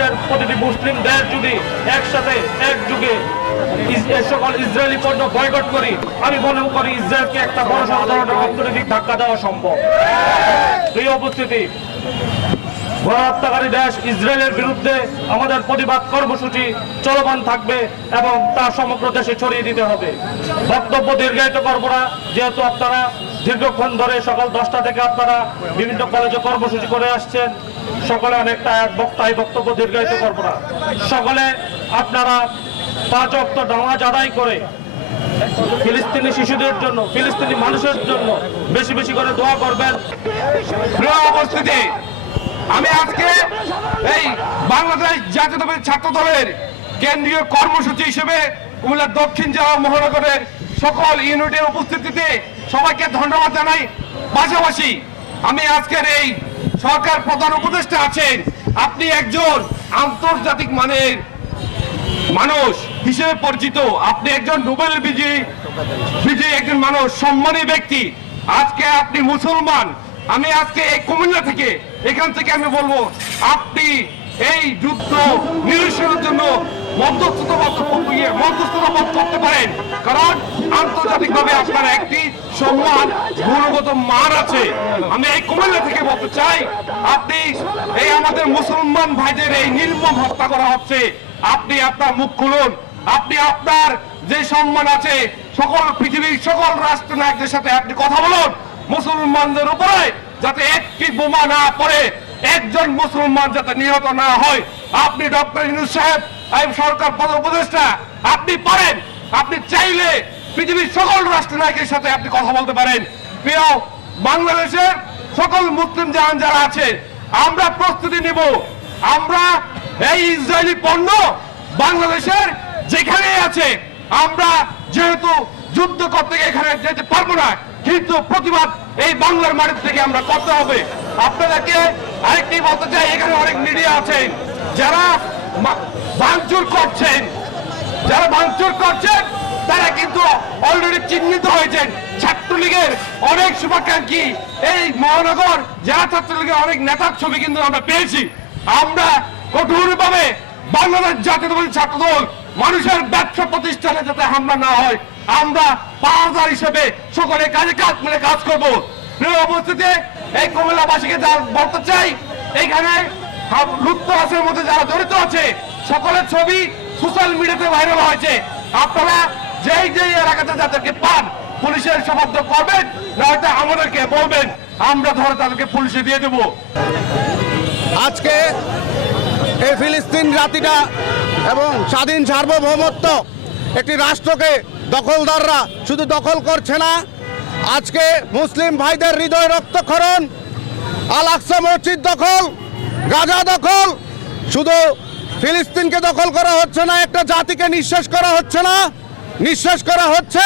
বিশ্বের প্রতিটি মুসলিম দেশ যদি একসাথে একযুগে সকল ইসরায়েলি পণ্য বয়কট করি, আমি মনে করি ইসরায়েলকে একটা বড় ধরনের অর্থনৈতিক ধাক্কা দেওয়া সম্ভব। প্রিয় উপস্থিতি, গণহত্যাকারী দেশ ইসরায়েলের বিরুদ্ধে আমাদের প্রতিবাদ কর্মসূচি চলমান থাকবে এবং তা সমগ্র দেশে ছড়িয়ে দিতে হবে। বক্তব্য দীর্ঘায়িত করব না, যেহেতু আপনারা দীর্ঘক্ষণ ধরে সকাল 10টা থেকে আপনারা বিভিন্ন কলেজে কর্মসূচি করে আসছেন। সকলে অনেকটা বক্তব্য দীর্ঘায়িত করব না। সকলে আপনারা 5 ওয়াক্ত নামাজ আদায় করে ফিলিস্তিনি শিশুদের জন্য, ফিলিস্তিনি মানুষের জন্য বেশি বেশি করে দোয়া করবেন। প্রিয় উপস্থিতি, আমি আজকে এই বাংলাদেশ জাতীয়তাবাদী ছাত্র দলের কেন্দ্রীয় কর্মসূচি হিসেবে কুমিল্লা দক্ষিণ জেলা মহানগরের সকল ইউনিটের উপস্থিতিতে সবাইকে ধন্যবাদ জানাই। পাশাপাশি আমি আজকের এই সরকার প্রধান উপদেষ্টা আছেন, আপনি একজন আন্তর্জাতিক মানের মানুষ হিসেবে পরিচিত, আপনি একজন নোবেল বিজয়ী একজন মানুষ, সম্মানী ব্যক্তি। আজকে আপনি মুসলমান। আমি আজকে এই কুমিল্লা থেকে, এখান থেকে আমি বলবো, আপনি এই যুদ্ধ নিরসনের জন্য মধ্যস্থতা করতে পারেন, কারণ আন্তর্জাতিকভাবে আপনার একটি সম্মান, গুণগত মান আছে। আমি এই কুমিল্লা থেকে বলতে চাই, আপনি এই আমাদের মুসলমান ভাইদের এই নির্মম হত্যা করা হচ্ছে, আপনি আপনার মুখ খুলুন। আপনি আপনার যে সম্মান আছে সকল পৃথিবীর সকল রাষ্ট্রনায়কদের সাথে আপনি কথা বলুন, মুসলমানদের উপরে যাতে একটি বোমা না পড়ে, একজন মুসলমান যাতে নিহত না হয়। আপনি ডক্টর ইউনূস সাহেব, সরকার প্রধান উপদেষ্টা, আপনি পারেন, আপনি চাইলে পৃথিবীর সকল রাষ্ট্রনায়কের সাথে আপনি কথা বলতে পারেন। প্রিয় বাংলাদেশের সকল মুসলিম জাহান যারা আছে, আমরা প্রস্তুতি নিব। আমরা এই ইসরায়েলি পণ্য বাংলাদেশের যেখানেই আছে, আমরা যেহেতু যুদ্ধ করতে এখানে যেতে পারবো না, কিন্তু প্রতিবাদ এই বাংলার মাটি থেকে আমরা করতে হবে। আপনাদেরকে আরেকটি বলতে চাই, এখানে অনেক মিডিয়া আছেন যারা ভাঙচুর করছেন, তারা কিন্তু অলরেডি চিহ্নিত হয়েছেন। ছাত্রলীগের অনেক শুভাকাঙ্ক্ষী, এই মহানগর জেলা ছাত্রলীগের অনেক নেতার ছবি কিন্তু আমরা পেয়েছি। আমরা কঠোরভাবে বাংলাদেশ জাতীয়তাবাদী ছাত্র দল মানুষের ব্যবসা প্রতিষ্ঠানে যাতে হামলা না হয়, আমরা পাহাড় হিসেবে সকলে কাজে কাজ মিলে কাজ করব। প্রিয় উপস্থিতি, এই কুমিল্লাবাসীকে বলতে চাই, এখানে লুটতরাজের মধ্যে যারা জড়িত আছে সকলের ছবি সোশ্যাল মিডিয়াতে ভাইরাল হয়েছে। আপনারা যেই এলাকাতে যাদেরকে পান পুলিশের সমর্থ করবেন, নয়তো আমাদেরকে বলবেন, আমরা ধরে তাদেরকে পুলিশে দিয়ে দেব। আজকে এই ফিলিস্তিন জাতিটা এবং স্বাধীন সার্বভৌমত্ব একটি রাষ্ট্রকে দখলদাররা শুধু দখল করছে না, আজকে মুসলিম ভাইদের হৃদয় রক্তক্ষরণ, আল আকসা মসজিদ দখল, গাজা দখল, শুধু ফিলিস্তিনকে দখল করা হচ্ছে না, একটা জাতিকে নিঃশেষ করা হচ্ছে না, নিঃশেষ করা হচ্ছে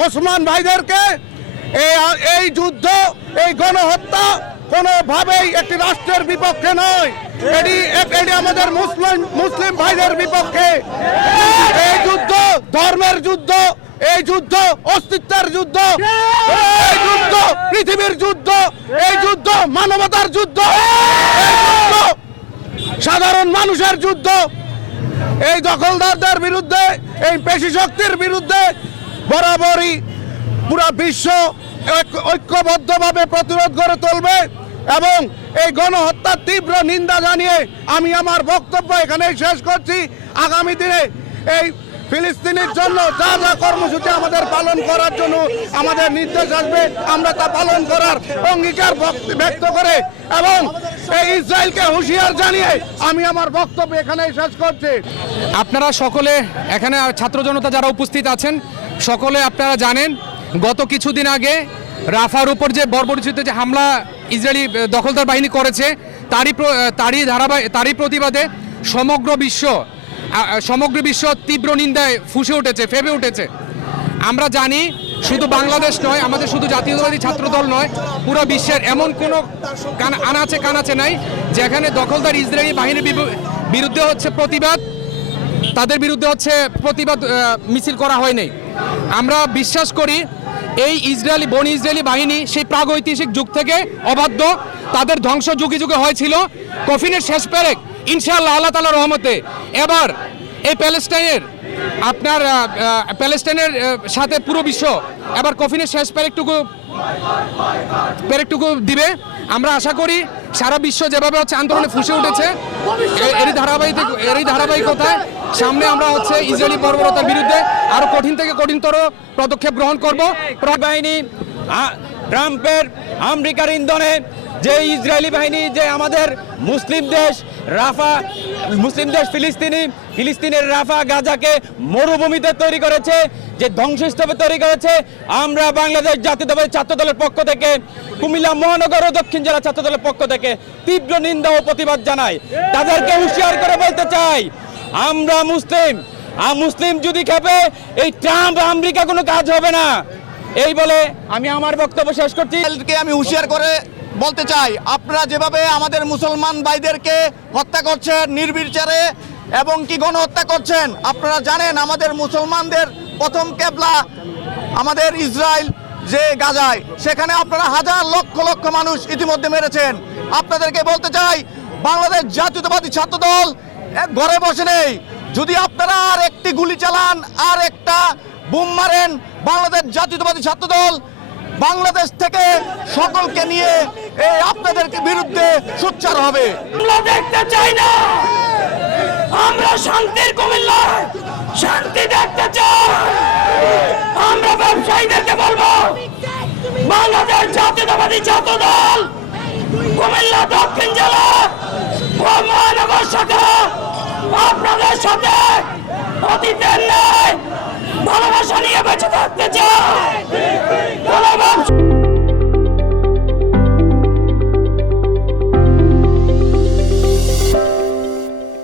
মুসলমান ভাইদেরকে। এই যুদ্ধ, এই গণহত্যা কোনোভাবেই একটি রাষ্ট্রের বিপক্ষে নয়, এটি আমাদের মুসলিম ভাইদের বিপক্ষে। এই যুদ্ধ ধর্মের যুদ্ধ, এই যুদ্ধ অস্তিত্বের যুদ্ধ, এই যুদ্ধ পৃথিবীর যুদ্ধ, এই যুদ্ধ মানবতার যুদ্ধ, এই যুদ্ধ সাধারণ মানুষের যুদ্ধ। এই দখলদারদের বিরুদ্ধে, এই পেশি শক্তির বিরুদ্ধে বরাবরই পুরো বিশ্ব ঐক্যবদ্ধভাবে প্রতিরোধ গড়ে তুলবে এবং এই গণহত্যার তীব্র নিন্দা জানিয়ে আমি আমার বক্তব্য এখানেই শেষ করছি। আগামী দিনে এই ফিলিস্তিনের জন্য যা যা কর্মসূচি আমাদের পালন করার জন্য আমাদের নির্দেশ আসবে, আমরা তা পালন করার অঙ্গীকার ব্যক্ত করে এবং এই ইসরায়েলকে হুঁশিয়ার জানিয়ে আমি আমার বক্তব্য এখানেই শেষ করছি। আপনারা সকলে এখানে ছাত্র জনতা যারা উপস্থিত আছেন, সকলে আপনারা জানেন গত কিছুদিন আগে রাফার উপর যে বর্বরোচিত যে হামলা ইসরায়েলি দখলদার বাহিনী করেছে, তারই প্রতিবাদে সমগ্র বিশ্ব তীব্র নিন্দায় ফুঁসে উঠেছে, ফেপে উঠেছে। আমরা জানি শুধু বাংলাদেশ নয়, আমাদের শুধু জাতীয়তাবাদী ছাত্রদল নয়, পুরো বিশ্বের এমন কোনো আনাচে কানাচে নাই যেখানে দখলদার ইসরায়েলি বাহিনীর বিরুদ্ধে হচ্ছে প্রতিবাদ, তাদের বিরুদ্ধে হচ্ছে প্রতিবাদ মিছিল করা হয়নি। আমরা বিশ্বাস করি এই ইসরায়েলি বাহিনী সেই প্রাগৈতিহাসিক যুগ থেকে অবাধ্য, তাদের ধ্বংস যুগে যুগে হয়েছিল। কফিনের শেষ পেরেক ইনশাআল্লাহ আল্লাহ তাআলার রহমতে এবার এই প্যালেস্টাইনের আপনার প্যালেস্টাইনের সাথে পুরো বিশ্ব এবার কফিনের শেষ পেরেকটুকু দিবে। আমরা আশা করি সারা বিশ্ব যেভাবে হচ্ছে আন্দোলনে ফুঁসে উঠেছে এরই ধারাবাহিকতায় সামনে আমরা হচ্ছে ইসরায়েলি বর্বরতার বিরুদ্ধে আরো কঠিন থেকে কঠিনতর পদক্ষেপ গ্রহণ করব। বাহিনী ট্রাম্পের আমেরিকার ইন্ধনে যে ইসরায়েলি বাহিনী যে আমাদের মুসলিম দেশ ফিলিস্তিনের রাফা গাজাকে মরুভূমিতে তৈরি করেছে, যে ধ্বংসস্তূপে তৈরি করেছে, আমরা বাংলাদেশ জাতীয়তাবাদী ছাত্র দলের পক্ষ থেকে কুমিল্লা মহানগর ও দক্ষিণ জেলা ছাত্র দলের পক্ষ থেকে তীব্র নিন্দা ও প্রতিবাদ জানাই। তাদেরকে হুঁশিয়ার করে বলতে চাই, আমরা মুসলিম যদি খেপে এই ট্রাম্প আমেরিকা কোনো কাজ হবে না। এই বলে আমি আমার বক্তব্য শেষ করছি। আমি হুঁশিয়ার করে বলতে চাই, আপনারা যেভাবে আমাদের মুসলমান ভাইদেরকে হত্যা করছেন নির্বিচারে এবং কি গণহত্যা করছেন, আপনারা জানেন আমাদের মুসলমানদের প্রথম কেবলা আমাদের ইসরায়েল যে গাজায়, সেখানে আপনারা হাজার লক্ষ লক্ষ মানুষ ইতিমধ্যে মেরেছেন। আপনাদেরকে বলতে চাই, বাংলাদেশ জাতীয়তাবাদী ছাত্র দল ঘরে বসে নেই। যদি আপনারা আর একটি গুলি চালান, আর একটা বুম মারেন, বাংলাদেশ জাতীয়তাবাদী ছাত্র দল বাংলাদেশ থেকে সকলকে নিয়ে এই আপনাদের বিরুদ্ধে সোচ্চার হবে। আমরা দেখতে চাই না, আমরা শান্তির কুমিল্লা শান্তি দেখতে চাই। আমরা ব্যবসায়ীদেরকে বলবো, বাংলাদেশ জাতীয়তাবাদী ছাত্র দল কুমিল্লা দক্ষিণ জেলা ও মহানগর শাখা আপনাদের সাথে অতীতের ন্যায় ভালোবাসা নিয়ে বেঁচে থাকতে চাই।